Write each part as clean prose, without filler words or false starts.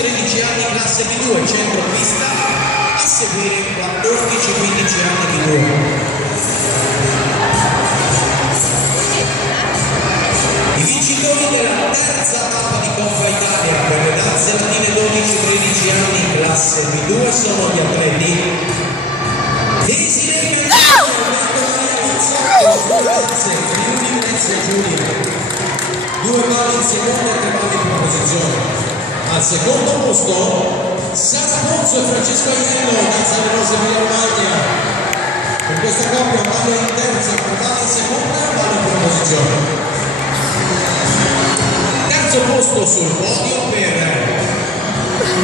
13 anni classe B2 centropista, a seguire 14-15 anni B2. I vincitori della terza tappa di Coppa Italia per le danze latine 12-13 anni classe B2 sono gli atleti Desiree Friuli Venezia Giulia, 2 balli in seconda e 3 balli in prima posizione. Al secondo posto Sara Pozzo e Francesco Aiello, danza veloce Emilia Romagna. Per questa coppia un ballo in terza, un ballo in seconda e un ballo in prima posizione. Terzo posto sul podio per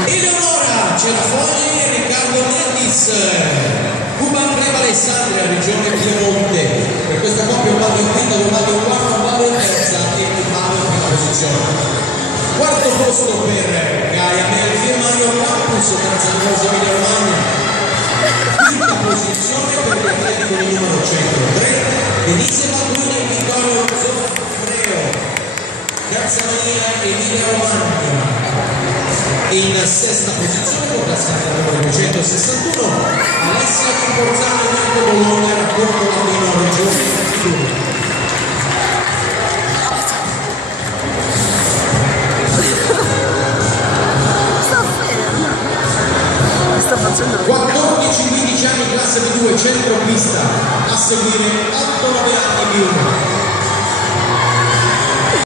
Eleonora Cerafogli e Riccardo Nardis, Cuban Crema Alessandria, regione Piemonte. Per questa coppia un ballo in quinta, un ballo in quarta, un ballo in terza e un ballo in prima posizione. Quarto posto per Gaia Melfi e Mario Campus, danza veloce Emilia Romagna. Quinta posizione per gli atleti con il numero 103, Denise Balduini e Vittorio Zoffreo. Terza maniera Emilia Romagna. In sesta posizione con classifica numero 261 Alessia Rimborzano e Marco Bologna, racconto latino regione Friuli. Sta facendo 14-15 anni classe B2 centropista, a seguire 8-9 anni B1.